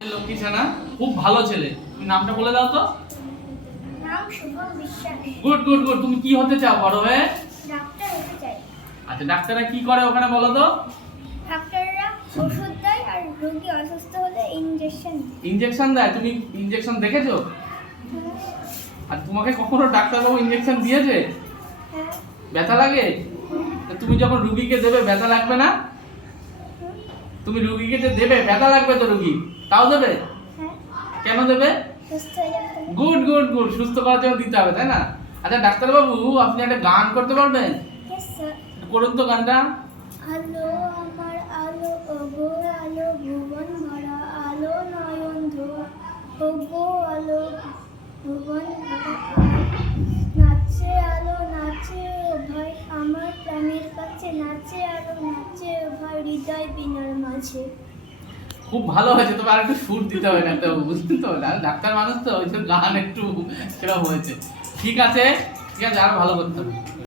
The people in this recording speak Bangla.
লক্ষ্মী ছানা খুব ভালো ছেলে। তুমি নামটা বলে দাও তো। নাম শুভম বিশ্বাস। গুড গুড গুড তুমি কি হতে চাও বড় হয়ে? ডাক্তার হতে চাই। আচ্ছা ডাক্তাররা কি করে ওখানে বলো তো? ডাক্তাররা ওষুধ দেয় আর রোগী অসুস্থ হলে ইঞ্জেকশন ইনজেকশন দেয়? তুমি ইনজেকশন দেখেছ? আর তোমাকে কখনো ডাক্তারবাবু ইনজেকশন দিয়েছে? হ্যাঁ। ব্যথা লাগে? তুমি যখন রুগীকে দেবে ব্যথা লাগবে না? তুমি রুগীকে যে দেবে ব্যথা লাগবে তো রুগী? তাও দেবে? হ্যাঁ। কেন দেবে। গুড গুড গুড সুস্থ করার জন্য দিতে হবে তাই না? আচ্ছা ডাক্তারবাবু আপনি একটা গান করতে পারবেন? করুন তো গানটা। আলো আমার আলো ওগো আলো ভুবন ভরা আলো নয়ন ধোয়া। ওগো আলো ভুবন নাচে নাচে হৃদয় বিনার মাঝে। খুব ভালো হয়েছে, তবে আর একটু সুর দিতে হবে না তো বুঝলেন তো ডাক্তার মানুষ তো ওই জন্য গান একটু সেরকম হয়েছে। ঠিক আছে ঠিক আছে, আর ভালো করতে হবে।